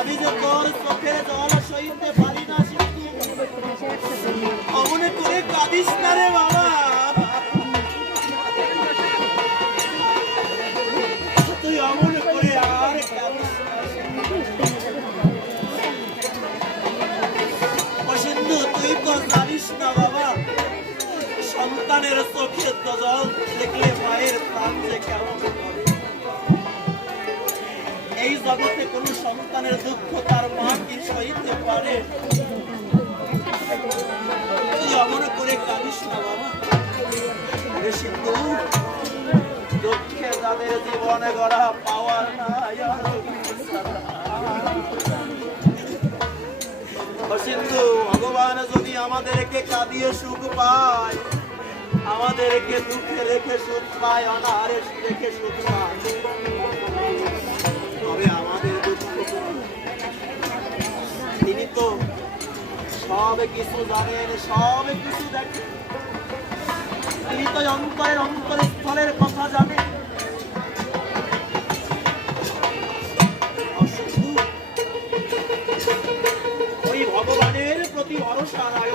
আমি যে তোর চোখের জল সইতে পারি না সিন্ধু, অমনে করে কাঁদিস না রে বাবা। তুই অমন করে আর কাঁদিস না সিন্ধু। তুই তো জানিস না বাবা, সন্তানের চোখের জল দেখলে মায়ের প্রাণ যে কেমন করে। এই জগতে কোন সন্তানের দুঃখ তার মা কি সইতে পারে? তুই অমন করে কাঁদিস না বাবা। সিন্ধু, দুঃখে যাদের জীবনে গড়া পাওয়ার নাই সিন্ধু, ভগবান যদি আমাদেরকে কাঁদিয়ে সুখ পায়, আমাদেরকে দুঃখে রেখে সুখ পায়, অনাহারে রেখে সুখ পায়, তবে আমাদের দুঃখ তিনি তো সব কিছু জানেন, সব কিছু দেখেন। তিনি তো অন্তরের অন্তরস্থলের কথা জানেন। ওই ভগবানের প্রতি ভরসা রায়